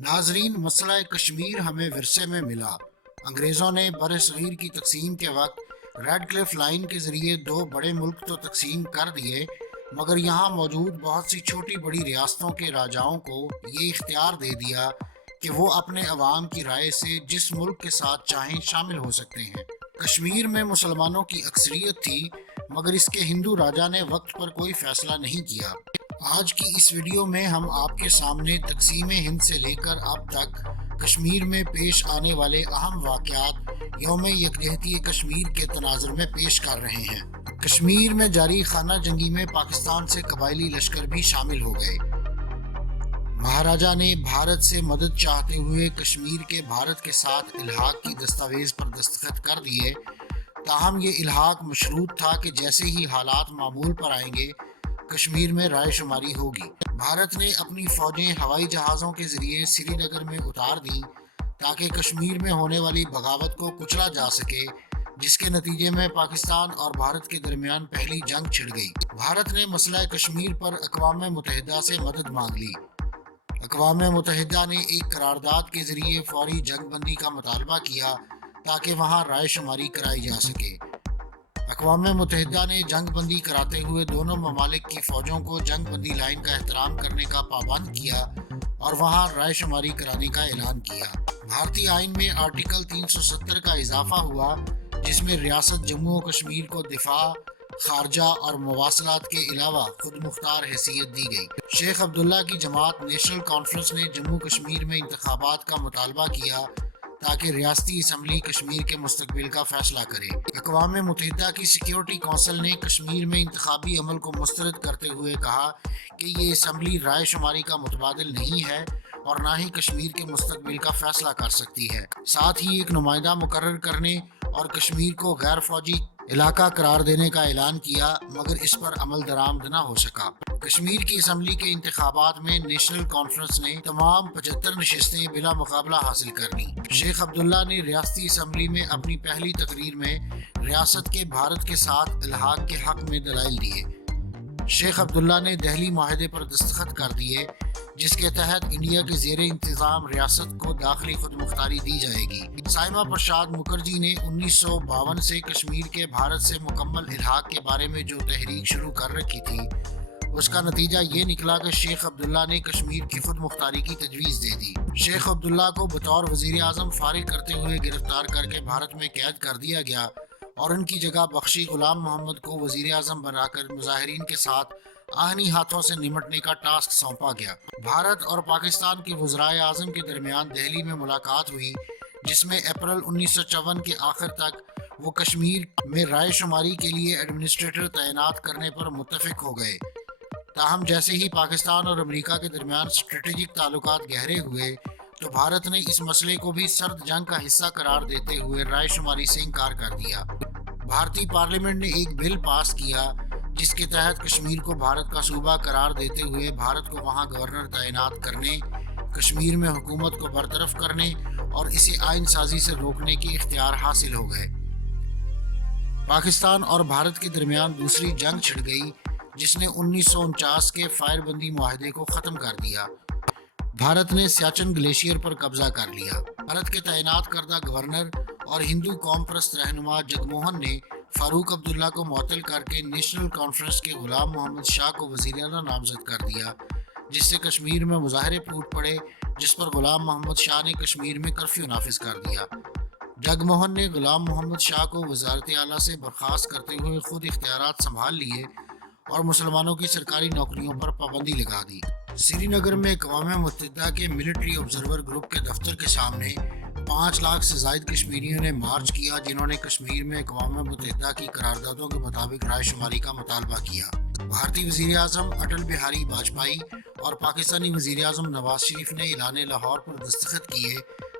ناظرین، مسئلہ کشمیر ہمیں ورثے میں ملا۔ انگریزوں نے بر صغیر کی تقسیم کے وقت ریڈ کلف لائن کے ذریعے دو بڑے ملک تو تقسیم کر دیے، مگر یہاں موجود بہت سی چھوٹی بڑی ریاستوں کے راجاؤں کو یہ اختیار دے دیا کہ وہ اپنے عوام کی رائے سے جس ملک کے ساتھ چاہیں شامل ہو سکتے ہیں۔ کشمیر میں مسلمانوں کی اکثریت تھی، مگر اس کے ہندو راجا نے وقت پر کوئی فیصلہ نہیں کیا۔ آج کی اس ویڈیو میں ہم آپ کے سامنے تقسیم ہند سے لے کر اب تک کشمیر میں پیش آنے والے اہم واقعات یوم یکجہتی کشمیر کے تناظر میں پیش کر رہے ہیں۔ کشمیر میں جاری خانہ جنگی میں پاکستان سے قبائلی لشکر بھی شامل ہو گئے۔ مہاراجا نے بھارت سے مدد چاہتے ہوئے کشمیر کے بھارت کے ساتھ الحاق کی دستاویز پر دستخط کر دیے، تاہم یہ الحاق مشروط تھا کہ جیسے ہی حالات معمول پر آئیں گے کشمیر میں رائے شماری ہوگی۔ بھارت نے اپنی فوجیں ہوائی جہازوں کے ذریعے سری نگر میں اتار دیں تاکہ کشمیر میں ہونے والی بغاوت کو کچلا جا سکے، جس کے نتیجے میں پاکستان اور بھارت کے درمیان پہلی جنگ چھڑ گئی۔ بھارت نے مسئلہ کشمیر پر اقوام متحدہ سے مدد مانگ لی۔ اقوام متحدہ نے ایک قرارداد کے ذریعے فوری جنگ بندی کا مطالبہ کیا تاکہ وہاں رائے شماری کرائی جا سکے۔ اقوام متحدہ نے جنگ بندی کراتے ہوئے دونوں ممالک کی فوجوں کو جنگ بندی لائن کا احترام کرنے کا پابند کیا اور وہاں رائے شماری کرانے کا اعلان کیا۔ بھارتی آئین میں آرٹیکل 370 کا اضافہ ہوا، جس میں ریاست جموں و کشمیر کو دفاع، خارجہ اور مواصلات کے علاوہ خود مختار حیثیت دی گئی۔ شیخ عبداللہ کی جماعت نیشنل کانفرنس نے جموں کشمیر میں انتخابات کا مطالبہ کیا تاکہ ریاستی اسمبلی کشمیر کے مستقبل کا فیصلہ کرے۔ اقوام متحدہ کی سیکیورٹی کونسل نے کشمیر میں انتخابی عمل کو مسترد کرتے ہوئے کہا کہ یہ اسمبلی رائے شماری کا متبادل نہیں ہے اور نہ ہی کشمیر کے مستقبل کا فیصلہ کر سکتی ہے۔ ساتھ ہی ایک نمائندہ مقرر کرنے اور کشمیر کو غیر فوجی علاقہ قرار دینے کا اعلان کیا، مگر اس پر عمل درآمد نہ ہو سکا۔ کشمیر کی اسمبلی کے انتخابات میں نیشنل کانفرنس نے تمام 75 نشستیں بلا مقابلہ حاصل کر لیں۔ شیخ عبداللہ نے ریاستی اسمبلی میں اپنی پہلی تقریر میں ریاست کے بھارت کے ساتھ الحاق کے حق میں دلائل دیے۔ شیخ عبداللہ نے دہلی معاہدے پر دستخط کر دیے، جس کے تحت انڈیا کے زیر انتظام ریاست کو داخلی خود مختاری دی جائے گی۔ سائما پرساد مکھرجی نے 1952 سے کشمیر کے بھارت سے مکمل الحاق کے بارے میں جو تحریک شروع کر رکھی تھی، اس کا نتیجہ یہ نکلا کہ شیخ عبداللہ نے کشمیر کی خود مختاری کی تجویز دے دی۔ شیخ عبداللہ کو بطور وزیر اعظم فارغ کرتے ہوئے گرفتار کر کے بھارت میں قید کر دیا گیا اور ان کی جگہ بخشی غلام محمد کو وزیر اعظم بنا کر مظاہرین کے ساتھ آہنی ہاتھوں سے نمٹنے کا ٹاسک سونپا گیا۔ بھارت اور پاکستان کے وزرائے اعظم کے درمیان دہلی میں ملاقات ہوئی، جس میں اپریل 1954 کے آخر تک وہ کشمیر میں رائے شماری کے لیے ایڈمنسٹریٹر تعینات کرنے پر متفق ہو گئے۔ تاہم جیسے ہی پاکستان اور امریکہ کے درمیان اسٹریٹجک تعلقات گہرے ہوئے تو بھارت نے اس مسئلے کو بھی سرد جنگ کا حصہ قرار دیتے ہوئے رائے شماری سے انکار کر دیا۔ بھارتی پارلیمنٹ نے ایک بل پاس کیا جس کے تحت کشمیر کو بھارت کا صوبہ قرار دیتے ہوئے بھارت کو وہاں گورنر تعینات کرنے، کشمیر میں حکومت کو برطرف کرنے اور اسے آئین سازی سے روکنے کے اختیار حاصل ہو گئے۔ پاکستان اور بھارت کے درمیان دوسری جنگ چھڑ گئی، جس نے 1949 کے فائر بندی معاہدے کو ختم کر دیا۔ بھارت نے سیاچن گلیشیئر پر قبضہ کر لیا۔ بھارت کے تعینات کردہ گورنر اور ہندو قوم پرست رہنما جگموہن نے فاروق عبداللہ کو معطل کر کے نیشنل کانفرنس کے غلام محمد شاہ کو وزیر اعلیٰ نامزد کر دیا، جس سے کشمیر میں مظاہرے پھوٹ پڑے، جس پر غلام محمد شاہ نے کشمیر میں کرفیو نافذ کر دیا۔ جگموہن نے غلام محمد شاہ کو وزارت اعلیٰ سے برخاست کرتے ہوئے خود اختیارات سنبھال لیے اور مسلمانوں کی سرکاری نوکریوں پر پابندی لگا دی۔ سری نگر میں اقوام متحدہ کے ملٹری آبزرور گروپ کے دفتر کے سامنے 5 لاکھ سے زائد کشمیریوں نے مارچ کیا، جنہوں نے کشمیر میں اقوام متحدہ کی قراردادوں کے مطابق رائے شماری کا مطالبہ کیا۔ بھارتی وزیر اعظم اٹل بہاری واجپئی اور پاکستانی وزیر اعظم نواز شریف نے اعلان لاہور پر دستخط کیے